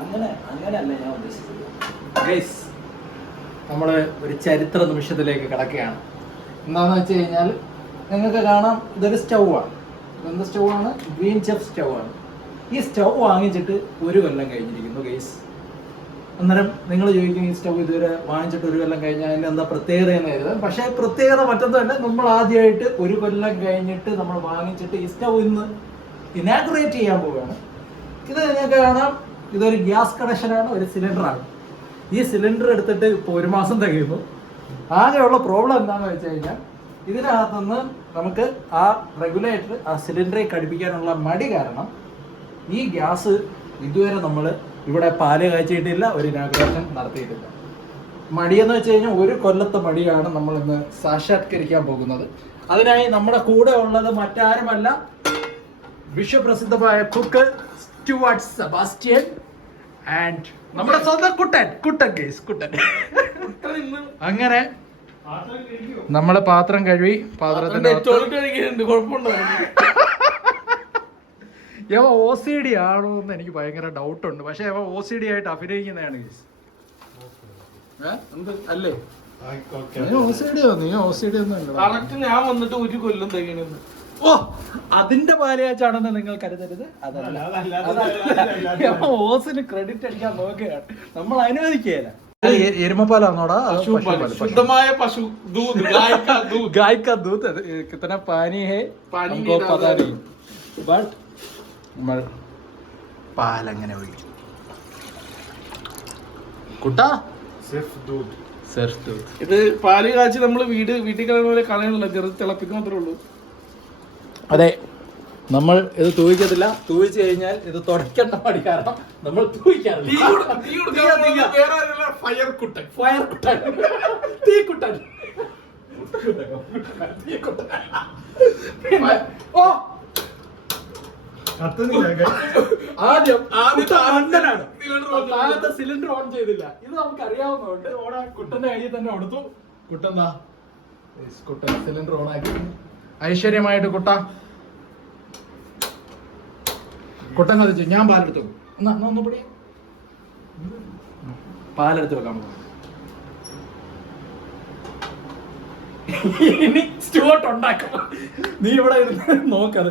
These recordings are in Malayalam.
അങ്ങനെ ഞാൻ ഉദ്ദേശിച്ചത്. നമ്മൾ ഒരു ചരിത്ര നിമിഷത്തിലേക്ക് കിടക്കുകയാണ്. എന്താണെന്ന് വെച്ച് കഴിഞ്ഞാൽ നിങ്ങൾക്ക് കാണാം ഇതൊരു സ്റ്റൗ ആണ്. ഇതെന്ത് സ്റ്റൗ ആണ്? ഗ്രീൻ ചെഫ് സ്റ്റൗ ആണ്. ഈ സ്റ്റൗ വാങ്ങിച്ചിട്ട് ഒരു കൊല്ലം കഴിഞ്ഞിരിക്കുന്നു ഗൈസ് അന്നേരം നിങ്ങൾ ചോദിക്കും ഈ സ്റ്റൗ ഇതുവരെ വാങ്ങിച്ചിട്ട് ഒരു കൊല്ലം കഴിഞ്ഞാൽ അതിന് എന്താ പ്രത്യേകത എന്ന് കരുതാം പക്ഷേ പ്രത്യേകത മറ്റൊന്നുമല്ല നമ്മൾ ആദ്യമായിട്ട് ഒരു കൊല്ലം കഴിഞ്ഞിട്ട് നമ്മൾ വാങ്ങിച്ചിട്ട് ഈ സ്റ്റൗ ഇന്ന് ഇനാഗ്രേറ്റ് ചെയ്യാൻ പോവുകയാണ്. ഇത് നിങ്ങൾക്ക് കാണാം ഇതൊരു ഗ്യാസ് കണക്ഷനാണ് ഒരു സിലിണ്ടറാണ്. ഈ സിലിണ്ടർ എടുത്തിട്ട് ഇപ്പോൾ ഒരു മാസം തികയുന്നു. ആകെയുള്ള പ്രോബ്ലം എന്താണെന്ന് വെച്ച് കഴിഞ്ഞാൽ ഇതിനകത്തുനിന്ന് നമുക്ക് ആ റെഗുലേറ്റർ ആ സിലിണ്ടറിൽ കടിപ്പിക്കാനുള്ള മടി കാരണം ഈ ഗ്യാസ് ഇതുവരെ നമ്മൾ ഇവിടെ പാൽ കാച്ചിട്ടില്ല ഒരു ഇനാഗ്രേഷൻ നടത്തിയിട്ടില്ല. മടിയെന്ന് വെച്ച് കഴിഞ്ഞാൽ ഒരു കൊല്ലത്തെ മടിയാണ് നമ്മൾ ഇന്ന് സാക്ഷാത്കരിക്കാൻ പോകുന്നത്. അതിനായി നമ്മുടെ കൂടെ ഉള്ളത് മറ്റാരുമല്ല വിശ്വപ്രസിദ്ധമായ കുക്ക് സ്റ്റുവാർട്ട് സെബാസ്റ്റ്യൻ ആൻഡ് നമ്മുടെ സ്വന്തം കുട്ടൻ കുട്ടൻ കേസ് കുട്ടൻ. അങ്ങനെ നമ്മളെ പാത്രം കഴുകി പാത്രത്തിന്റെ യവ ഒ സി ഡി ആണോ എന്ന് എനിക്ക് ഭയങ്കര ഡൗട്ട് ഉണ്ട്. പക്ഷെ യവ ഒ സി ഡി ആയിട്ട് അഭിനയിക്കുന്നതാണ് കേസ് അല്ലേ? ഒ സി ഡി നീ ഒ സി ഡി ഒന്നും അല്ല കറക്റ്റ് ഞാൻ വന്നിട്ട് ഒരു കൊല്ലം തികയണെന്ന് ഓ അതിന്റെ പാലയാച്ചാണെന്ന് നിങ്ങൾ കരുതരുത് അതല്ല ഓസിന് ക്രെഡിറ്റ് അടിക്കാൻ നോക്കുകയാണ് നമ്മൾ അനുവദിക്കുകയല്ല എരുമപ്പാലാന്നോടാ അതോ പശുപാല്? പശു. ശുദ്ധമായ പശു ദൂത് ഗായ് കാ ദൂത് गाय का दूध कितना पानी है पानी हमको नहीं पता डाला। नहीं बट പാലങ്ങനെ ഒഴിക്കും കുട്ടാ സിർഫ് ദൂത് സെർഫ് ദൂത് ഇത് പാല് കാച്ചി നമ്മള് വീട് വീട്ടിൽ കളയുന്ന പോലെ കളയണില്ല ചെറുത് തിളപ്പിക്കാൻ മാത്രമേ ഉള്ളൂ അതെ നമ്മൾ ഇത് തൂവിക്കത്തില്ല തൂവിച്ചു കഴിഞ്ഞാൽ ഇത് തുടയ്ക്കേണ്ട പടി കാരണം നമ്മൾ തൂവിക്കാറില്ല ഓ. ആദ്യം ആദ്യത്തെ അണ്ണനാണ് സിലിണ്ടർ ഓൺ താഴത്തെ സിലിണ്ടർ ഓൺ ചെയ്തില്ല. ഇത് നമുക്ക് അറിയാവുന്നതുകൊണ്ട് കുട്ടന്റെ കയ്യിൽ തന്നെ കൊടുത്തു കുട്ടൻ കുട്ടൻ സിലിണ്ടർ ഓൺ ആക്കി. ഐശ്വര്യമായിട്ട് കുട്ട. കുട്ടൻ കത്തിച്ചു ഞാൻ പാലെടുത്തു. വെക്കും. എന്നാ എന്നാ ഒന്ന് പിടി. പാലെടുത്ത് വെക്കാൻ ഇനി ഉണ്ടാക്കും. നീ ഇവിടെ ഇരുന്ന് നോക്കത്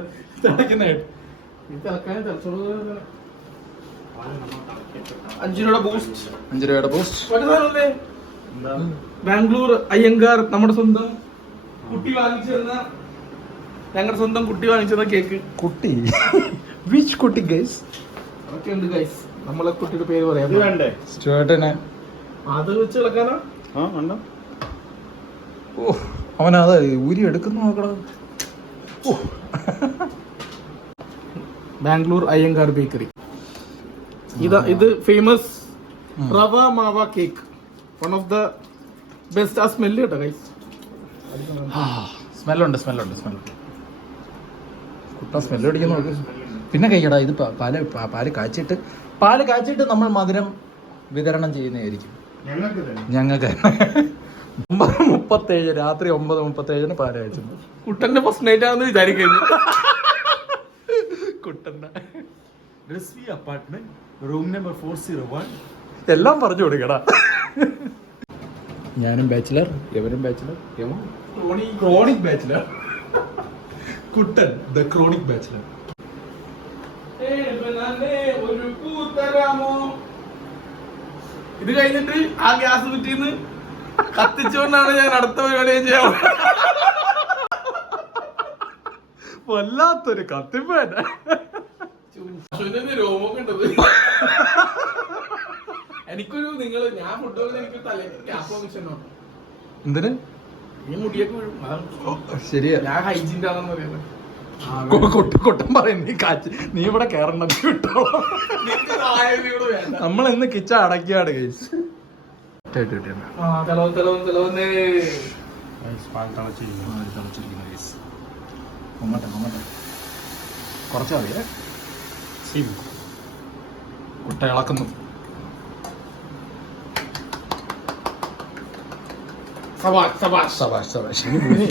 അഞ്ചു രൂപയുടെ ബൂസ്റ്റ് അഞ്ച് രൂപയുടെ ബാംഗ്ലൂർ അയ്യങ്കാർ നമ്മുടെ സ്വന്തം കുട്ടി വാങ്ങിച്ചു തന്ന ഞങ്ങളുടെ സ്വന്തം കുട്ടി വാങ്ങിച്ചത് കേക്ക്. കുട്ടി? വിച്ച് കുട്ടി ഗൈസ് അതൊക്കെ ഉണ്ട് ഗൈസ് നമ്മളെ കുട്ടിയുടെ പേര് പറയാം. സ്റ്റുവേട്ടനെ അത് വെച്ച് കിടക്കാനാ ഓ അവനത് ഊരി എടുക്കുന്നു നോക്കണം ഓ. ബാംഗ്ലൂർ അയ്യങ്കാർ ബേക്കറി. ഇതാ ഇത് famous rava mawa cake. One of the best ആ സ്മെല്ല് കേട്ടോ ഗൈസ് സ്മെല്ലുണ്ട് സ്മെല്ലുണ്ട് സ്മെല്ലുണ്ട് കുട്ട സ്മെല്ല് നോക്ക് പിന്നെ കഴിക്കടാ ഇത് പാൽ പാൽ കാച്ചിട്ട് പാൽ കാച്ചിട്ട് നമ്മൾ മധുരം വിതരണം ചെയ്യുന്നതായിരിക്കും. ഞങ്ങൾക്ക്. ഒമ്പത് മുപ്പത്തേഴ് രാത്രി ഒമ്പത് മുപ്പത്തേഴിന് പാൽ കാച്ചു കുട്ടന്റെ ഫസ്റ്റ് നൈറ്റ് ആണെന്ന് വിചാരിക്കുന്നു. കുട്ടന്റെ. Room number four zero 401. എല്ലാം പറഞ്ഞു കൊടുക്കടാ. ഞാനും bachelor എവരും bachelor chronic bachelor Kuttan the chronic bachelor ഇത് കഴിഞ്ഞിട്ട് ആ ഗ്യാസ് കുറ്റിന്ന് കത്തിച്ചുകൊണ്ടാണ് ഞാൻ അടുത്ത പരിപാടി ചെയ്യാൻ വല്ലാത്തൊരു പശുവിന്റെ രോമൊക്കെ ഉണ്ടത് എനിക്കൊരു നിങ്ങൾ ഞാൻ ഫുഡ് എനിക്ക് തലയ്ക്ക് എന്തിന്? ഈ മുടിയൊക്കെ വീഴും. അതാണ് ഓ, ശരിയാ. ഞാൻ ഹൈജീന്റെ ആണെന്ന് പറയുന്നത് കു- കുട്ട- കുട്ടൻ പറയും നീ കാച്ച് നീ ഇവിടെ കേറണ്ട നീ വിട്ടോളാം നമ്മൾ ഇന്ന് കിച്ച അടക്കിയാണ് കേസ് കുറച്ചറിയേ? കുട്ട ഇളക്കുന്നു. സബാഷ് സബാഷ് സബാഷ് സബാഷ്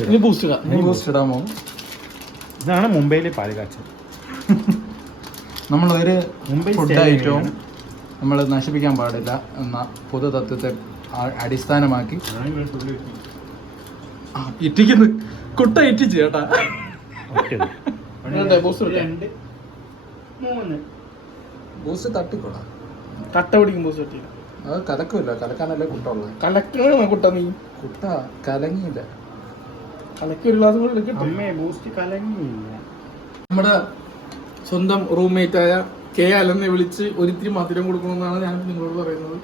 ഇനി ബൂസ്റ്റ് ഇടാം. ഇനി ബൂസ്റ്റ് ഇടാമോ ഇതാണ് മുംബൈയിലെ പാൽ കാച്ചൽ. നമ്മൾ ഒരു മുംബൈ ഫുഡ് ഐറ്റവും നമ്മൾ നശിപ്പിക്കാൻ പാടില്ല എന്ന പൊതു തത്വത്തെ ആ- അടിസ്ഥാനമാക്കി. ഇറ്റിക്കുന്നു. കുട്ട ഇറ്റിച്ച് ചേട്ടാ ബൂസ് തട്ടിക്കോളാം തട്ട പിടിക്കും ബൂസ്റ്റ് പറ്റിയില്ല അത് കലക്കില്ല കലക്കാനല്ലേ കുട്ടുള്ളത് കലക്കണ കുട്ട നീ. കുട്ട കലങ്ങിയില്ല. നമ്മുടെ സ്വന്തം റൂംമേറ്റ് ആയ കെ അലനെ വിളിച്ച് ഒരിത്തിരി മധുരം കൊടുക്കണമെന്നാണ് ഞാൻ നിങ്ങളോട് പറയുന്നത്.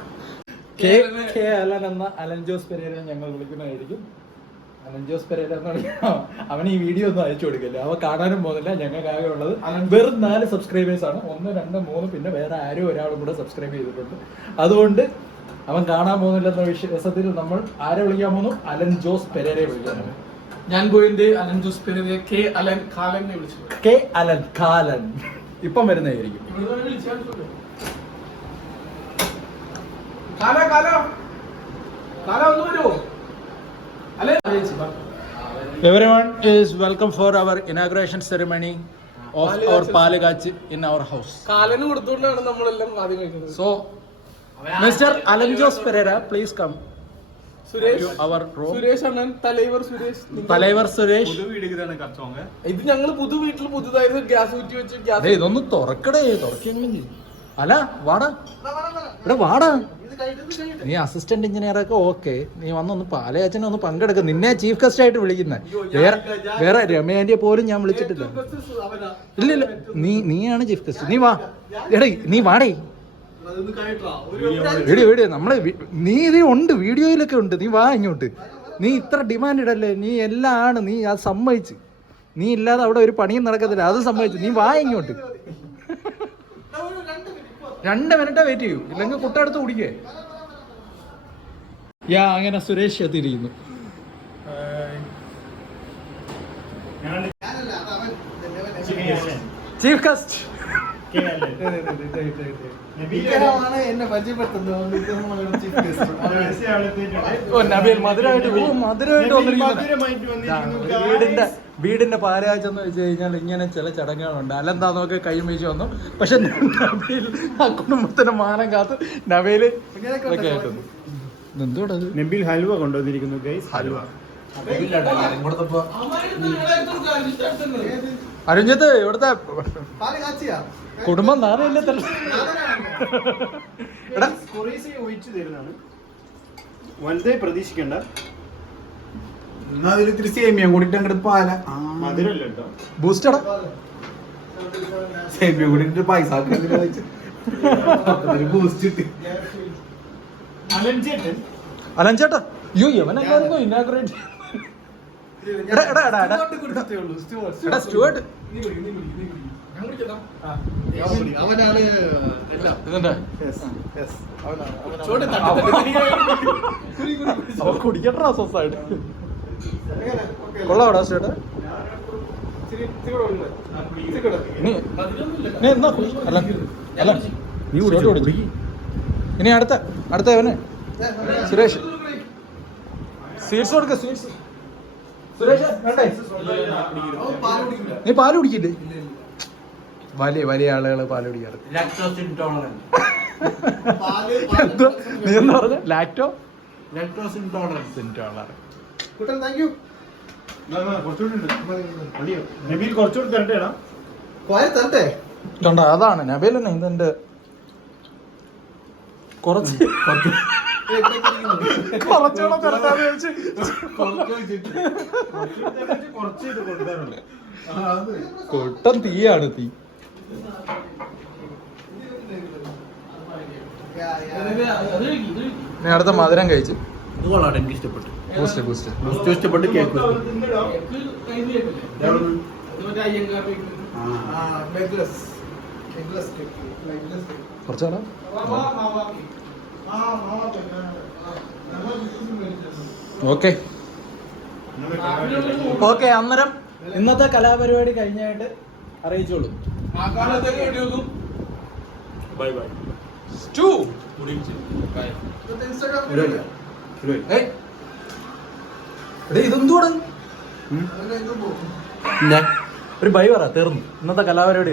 കെ കെ അലൻ എന്ന അലൻ ജോസ് പെരേരെ ഞങ്ങൾ വിളിക്കുന്നതായിരിക്കും. അലൻ ജോസ് പെരേര അവൻ ഈ വീഡിയോ ഒന്നും അയച്ചു കൊടുക്കില്ല. അവ കാണാനും പോകുന്നില്ല. ഞങ്ങൾക്ക് ആകെ ഉള്ളത് വെറും നാല് സബ്സ്ക്രൈബേഴ്സ് ആണ്. ഒന്ന് രണ്ട് മൂന്ന് പിന്നെ വേറെ ആരും ഒരാളും കൂടെ സബ്സ്ക്രൈബ് ചെയ്തിട്ടുണ്ട്. അതുകൊണ്ട് അവൻ കാണാൻ പോകുന്നില്ല എന്ന വിശ്വാസത്തിൽ നമ്മൾ ആരെ വിളിക്കാൻ പോകുന്നു? അലൻ ജോസ് പെരേരെ വിളിക്കാൻ ഞാൻ Govind Alan Jose Perera K Alan കാലനെ വിളിച്ചു. കെ അലൻ കാലൻ. ഇപ്പം വരുന്നതായിരിക്കും. കാല കാല. കാല ഒന്ന് വരുമോ Everyone? Is welcome for our inauguration ceremony of our Palagach in our house. So, Mr. Alan Jos Pereira, please come. Suresh to Suresh അണ്ണൻ തലൈവർ സുരേഷ് ഇത് ഞങ്ങൾ പുതു വീട്ടിൽ പുതുതായിരുന്നു ഗ്യാസ് ഊറ്റി വെച്ച് ഗ്യാസ് ഇതൊന്ന് തുറക്കടേ തുറക്കെങ്കിൽ അല്ല വാടാ. ഇവിടെ വാടാ. നീ അസിസ്റ്റന്റ് എഞ്ചിനീയർ ഒക്കെ ഓക്കെ നീ വന്നൊന്ന് പാലയച്ചനെ ഒന്ന് പങ്കെടുക്ക. നിന്നെ ചീഫ് ഗസ്റ്റ് ആയിട്ട് വിളിക്കുന്നത് വേറെ വേറെ രമേന്റെ പോലും ഞാൻ വിളിച്ചിട്ടില്ല. ഇല്ല ഇല്ല. നീ നീയാണ് ചീഫ് ഗസ്റ്റ് നീ വാ. എടേ നീ വാടേ. വീഡിയോ വീഡിയോ നമ്മൾ നീ ഇത് ഉണ്ട് വീഡിയോയിലൊക്കെ ഉണ്ട്. നീ വാ ഇങ്ങോട്ട്. നീ ഇത്ര ഡിമാൻഡ് ഇടല്ലേ? നീ എല്ലാം ആണ്. നീ അത് സമ്മതിച്ച്. നീ ഇല്ലാതെ അവിടെ ഒരു പണിയും നടക്കത്തില്ല. അത് സമ്മതിച്ചു. നീ വാ ഇങ്ങോട്ട്. രണ്ട് മിനിറ്റ് വെയിറ്റ് ചെയ്യൂ. ഇല്ലെങ്കിൽ കുട്ടടുത്ത് കുടിക്കേ. യാ അങ്ങനെ സുരേഷ് എത്തിയിരിക്കുന്നു. Chief guest. എന്നെ പരിചയപ്പെടുത്തുന്നത് ഓ നബീൽ മധുരമായിട്ട് ഓ മധുരമായിട്ട് വന്നിരിക്കുന്നു. വീടിന്റെ വീടിന്റെ എന്ന് വെച്ച് കഴിഞ്ഞാൽ ഇങ്ങനെ ചില ചടങ്ങുകളുണ്ട്. അലെന്താന്നൊക്കെ കൈ വീശി വന്നു. പക്ഷെ നബയിൽ ആ കുടുംബത്തിന്റെ മാനം കാത്ത് നബീൽ ഇതൊക്കെ? നബിൽ ഹൽവ കൊണ്ടുവന്നിരിക്കുന്നു ഗൈസ് ഹൽവ. അരുഞ്ഞത്ത് ഇവിടുത്തെ കുടുംബം നാളെ ഒഴിച്ചു തരുന്നതാണ്. വലുതായി പ്രതീക്ഷിക്കണ്ട. എന്നാ അതിൽ ഇത്തിരി സേമിയ കൂടിയിട്ട് അങ്ങോട്ട് പാല മധുരമല്ല കേട്ടോ ബൂസ്റ്റടാ സേമിയ കൂടിയിട്ട് പൈസ ബൂസ്റ്റ് ഇട്ട് അലഞ്ചേട്ടൻ അലൻ ചേട്ടാ അയ്യോ യവനല്ലായിരുന്നു ഇനാഗ്രേറ്റ് എടാ എടാ എടാ എടാ എടാ സ്റ്റുവർട്ട് അവനാണ് കുടിക്കട്ടാ സ്വസ്ഥായിട്ട് കൊള്ളാവടാ ചേട്ടാ. നീ എന്നാ അല്ല അല്ല. നീ കുടിച്ചു ഇനി അടുത്ത അടുത്ത അവന് സുരേഷ്. സ്വീറ്റ്സ് കൊടുക്ക സ്വീറ്റ്സ്. സുരേഷ് വേണ്ടേ? നീ പാൽ കുടിക്കില്ലേ? വലിയ വലിയ ആളുകൾ പാൽ കുടിക്കാറ്. നീ എന്താ പറഞ്ഞ? ലാക്ടോ ലാക്ടോസ് ഇൻടോളറൻസ് ഇൻടോളർ കുട്ടൻ താങ്ക് യു കുറച്ചുകൂടി നബീൽ കുറച്ചുകൂടി തരണ്ടേടാ തരട്ടെ? കണ്ടോ അതാണ്. നബേലന്നെ ഇതെന്റെ കുറച്ച് കുറച്ചുകൂടെ തരട്ടാന്ന് ചോദിച്ചു തീയാണ് തീ. അടുത്ത മധുരം കഴിച്ചു. ഇത് കൊള്ളാട്ടെ എനിക്ക് ഇഷ്ടപ്പെട്ടു. ബൂസ്റ്റ് ബൂസ്റ്റ് ബൂസ്റ്റ് ഇഷ്ടപ്പെട്ട് കേക്ക് കുറച്ചാലോ ഓക്കെ ഓക്കെ അന്നേരം ഇന്നത്തെ കലാപരിപാടി കഴിഞ്ഞായിട്ട് അറിയിച്ചോളൂ. ബൈ ബൈ ടു ഏയ്. എടേ ഇതെന്തുവാണ്? ഒരു ബൈ പറ തീർന്നു. ഇന്നത്തെ കലാപരിപാടി